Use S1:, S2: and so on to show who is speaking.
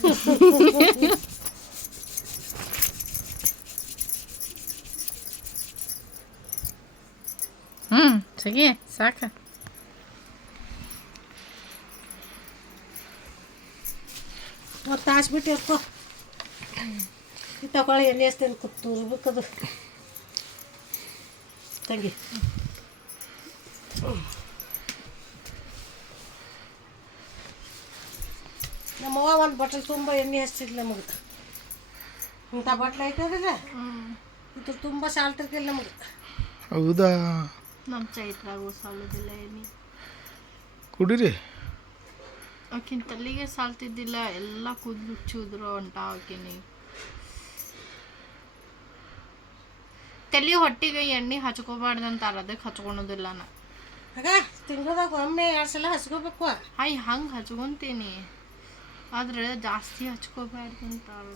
S1: Mm, hum, cheguei, saca?
S2: ಒಂದು ತಾಸು ಬಿಟ್ಟು ಎತ್ಕೋ ತಗೊಳ್ಳಿ ಎಣ್ಣೆ ಎಷ್ಟೇನು ಅದು ತಂಗಿ. ನಮ್ಮವ್ವ ಒಂದು ಬಟ್ಟಲ್ ತುಂಬ ಎಣ್ಣೆ ಹಚ್ತಿದ್ಲು ನಮಗೆ. ಇಂಥ ಬಟ್ಲು ಐತದಿಲ್ಲ ಇದ್ರ ತುಂಬ ಸಾಲ್ತಿರ್ತಿಲ್ಲ ನಮಗೆ.
S3: ಹೌದಾ?
S1: ನಮ್ಮ ಚೈತ್ರಾಗೂ ಸಾಲೋದಿಲ್ಲ ಎಣ್ಣೆ
S3: ಕುಡೀರಿ.
S1: ಆಕಿನ ತಲೆಗೆ ಸಾಲ್ತಿದ್ದಿಲ್ಲ ಎಲ್ಲ ಕೂದಲು ಚೂದ್ರು ಹೊಂಟ ಆಕಿನಿ. ತಲೆ ಹೊಟ್ಟಿಗೆ ಎಣ್ಣೆ ಹಚ್ಕೋಬಾರ್ದಂತಾರ ಅದಕ್ಕೆ ಹಚ್ಕೊಳೋದಿಲ್ಲ ನಾ.
S2: ಆಗ ತಿಂಗಳದಾಗ ಒಮ್ಮೆ ಎರಡು ಸಲ ಹಚ್ಕೋಬೇಕು.
S1: ಹಾಯ್ ಹಂಗೆ ಹಚ್ಕೊಂತೀನಿ. ಆದ್ರೆ ಜಾಸ್ತಿ ಹಚ್ಕೋಬಾರ್ದು ಅಂತಾರ